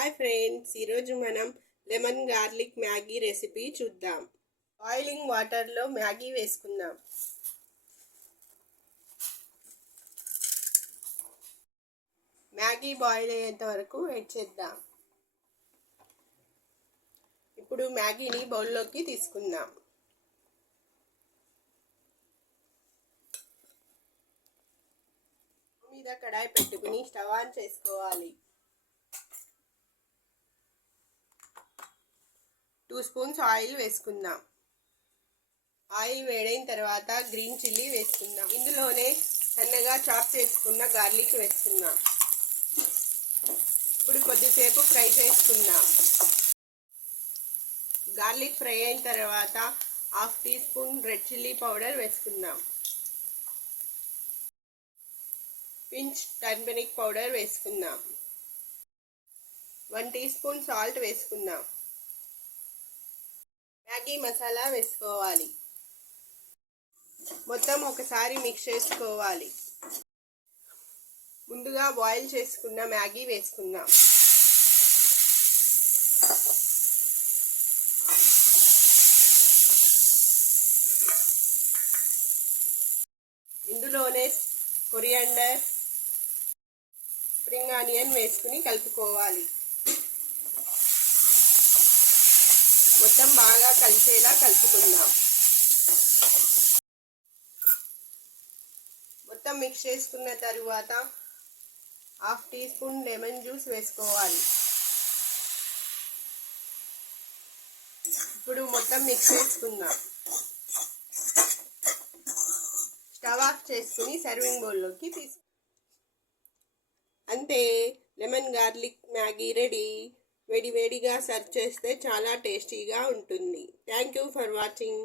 Hi friends, ఈరోజు మనం lemon garlic Maggi recipe చూద్దాం. బాయిలింగ్ వాటర్లో మ్యాగీ వేసుకుందాం. మ్యాగీ బాయిల్ అయ్యేంత వరకు వెయిట్ చేద్దాం. ఇప్పుడు మ్యాగీని బౌల్లోకి తీసుకుందాం. మీద కడాయి పెట్టుకుని స్టవ్ ఆన్ చేసుకోవాలి. 2 స్పూన్స్ ఆయిల్ వేసుకుందాం. ఆయిల్ వేడైన తర్వాత గ్రీన్ చిల్లీ వేసుకుందాం. ఇందులోనే సన్నగా చాప్ చేసుకున్న గార్లిక్ వేసుకుందాం. ఇప్పుడు కొద్దిసేపు ఫ్రై చేసుకుందాం. గార్లిక్ ఫ్రై అయిన తర్వాత 1/2 teaspoon red chilli powder వేసుకుందాం. పించ్ టర్మరిక్ పౌడర్ వేసుకుందాం. 1 టీ స్పూన్ సాల్ట్ వేసుకుందాం. మ్యాగీ మసాలా వేసుకోవాలి. మొత్తం ఒకసారి మిక్స్ చేసుకోవాలి. ముందుగా బాయిల్ చేసుకున్న మ్యాగీ వేసుకుందాం. ఇందులోనే కొరియాండర్, స్ప్రింగ్ ఆనియన్ వేసుకుని కలుపుకోవాలి. మొత్తం బాగా కలిసేలా కలుపుకుందాం. మొత్తం మిక్స్ చేసుకున్న తరువాత 1/2 టీ స్పూన్ లెమన్ జ్యూస్ వేసుకోవాలి. ఇప్పుడు మొత్తం మిక్స్ చేసుకుందాం. స్టవ్ ఆఫ్ చేసుకుని సర్వింగ్ బౌల్లోకి అంతే, లెమన్ గార్లిక్ మ్యాగీ రెడీ. వేడివేడిగా సర్వ్ చేస్తే చాలా టేస్టీగా ఉంటుంది. Thank you for watching.